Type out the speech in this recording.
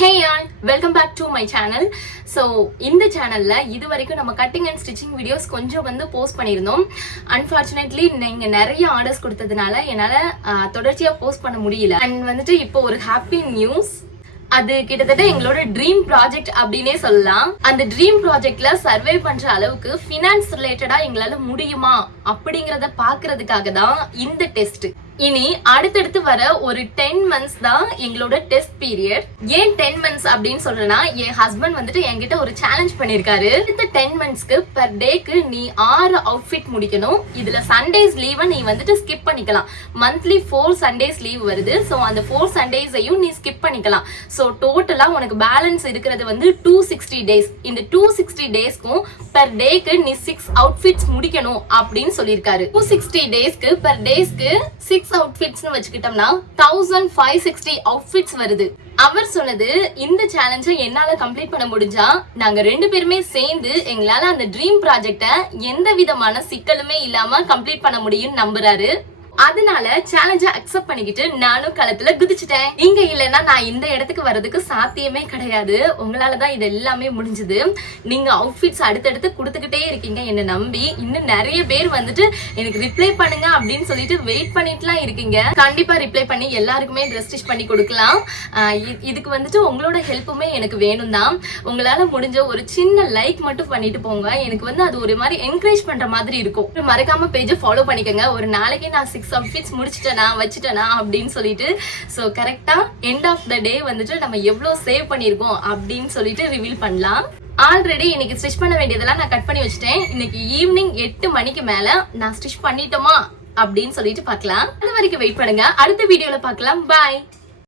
Hey y'all, welcome back to my channel. So இந்த சேனல்ல இது வரைக்கும் நம்ம கட்டிங் அண்ட் ஸ்டிச்சிங் வீடியோஸ் கொஞ்சம் போஸ்ட் பண்ணியிருந்தோம். அன்பார்ச்சுனேட்லி நீங்க நிறைய ஆர்டர்ஸ் கொடுத்ததுனால என்னால தொடர்ச்சியா போஸ்ட் பண்ண முடியல. அண்ட் இப்போ ஒரு ஹாப்பி நியூஸ். அது கிட்டத்தட்ட எங்களோட ட்ரீம் ப்ராஜெக்ட் அப்படின்னே சொல்லலாம். அந்த ட்ரீம் ப்ராஜெக்ட்ல சர்வே பண்ற அளவுக்கு ஃபினான்ஸ் ரிலேட்டடா எங்களால முடியுமா அப்படிங்கறத பாக்குறதுக்காக தான் இந்த டெஸ்ட். இனி அடுத்தடுத்து வர ஒரு 10 months தான் எங்களோட டெஸ்ட் பீரியட். ஏன் 10 months அப்படின்னு சொல்றேன்னா, என் ஹஸ்பண்ட் என்கிட்ட ஒரு சேலஞ்ச் பண்ணிருக்காரு. இந்த 10 monthsக்கு பர் டேக்கு நீ 6 அவுட்ஃபிட் முடிக்கணும். இதுல சண்டேஸ் லீவை நீ ஸ்கிப் பண்ணிக்கலாம். மந்த்லி 4 சண்டேஸ் லீவ் வருது. சோ அந்த 4 சண்டேஸையும் நீ ஸ்கிப் பண்ணிக்கலாம். சோ டோட்டலா உனக்கு பேலன்ஸ் இருக்கிறது 260 டேஸ். இந்த 260 டேஸ்க்கும் பர் டேக்கு நீ 6 அவுட்ஃபிட்ஸ் முடிக்கணும் அப்படின்னு சொல்லியிருக்காரு. 260 டேஸ்க்கு பர் டேஸ்க்கு 6 அவுட்ஃபிட்ஸ் வச்சுக்கிட்டோம்னா 1560 அவுட்ஃபிட்ஸ் வருது. அவர் சொன்னது, இந்த சேலஞ்சை என்னால கம்ப்ளீட் பண்ண முடிஞ்சா நாங்க 2 பேருமே சேர்ந்து எங்களால அந்த ட்ரீம் ப்ராஜெக்ட எந்த விதமான சிக்கலுமே இல்லாம கம்ப்ளீட் பண்ண முடியும்னு நம்புறாரு. அதனால சேலஞ்ச அக்செப்ட் பண்ணிக்கிட்டு நானும் களத்துல குதிச்சிட்டேன். நீங்க இல்லைன்னா நான் இந்த இடத்துக்கு வர்றதுக்கு சாத்தியமே கிடையாது. உங்களாலதான் இது எல்லாமே முடிஞ்சது. நீங்க அவுட்ஃபிட்ஸ் அடுத்தடுத்து கொடுத்துக்கிட்டே இருக்கீங்க என்ன நம்பி. இன்னும் நிறைய பேர் எனக்கு ரிப்ளை பண்ணுங்க அப்படின்னு சொல்லிட்டு வெயிட் பண்ணிட்டுலாம் இருக்கீங்க. கண்டிப்பா ரிப்ளை பண்ணி எல்லாருக்குமே ட்ரெஸ் ஸ்டிச் பண்ணி கொடுக்கலாம். இதுக்கு உங்களோட ஹெல்ப்புமே எனக்கு வேணும் தான். உங்களால முடிஞ்ச ஒரு சின்ன லைக் மட்டும் பண்ணிட்டு போங்க. எனக்கு அது ஒரு மாதிரி என்கரேஜ் பண்ற மாதிரி இருக்கும். மறக்காம பேஜை ஃபாலோ பண்ணிக்கோங்க. ஒரு நாளைக்கு நான் 6 அவுட்ஃபிட்ஸ் வச்சுட்டேனா அப்படின்னு சொல்லிட்டு. சோ கரெக்டா எண்ட் ஆஃப் த டே நம்ம எவ்வளவு சேவ் பண்ணிருக்கோம் அப்படின்னு சொல்லிட்டு ரிவீல் பண்ணலாம். ஆல்ரெடி இன்னைக்கு ஸ்டிச் பண்ண வேண்டியதெல்லாம் நான் கட் பண்ணி வச்சுட்டேன். இன்னைக்கு ஈவினிங் 8 மணிக்கு மேல நான் ஸ்டிச் பண்ணிட்டோமா அப்படின்னு சொல்லிட்டு பார்க்கலாம். அது வரைக்கும் வெயிட் பண்ணுங்க. அடுத்த வீடியோல பார்க்கலாம். பாய்.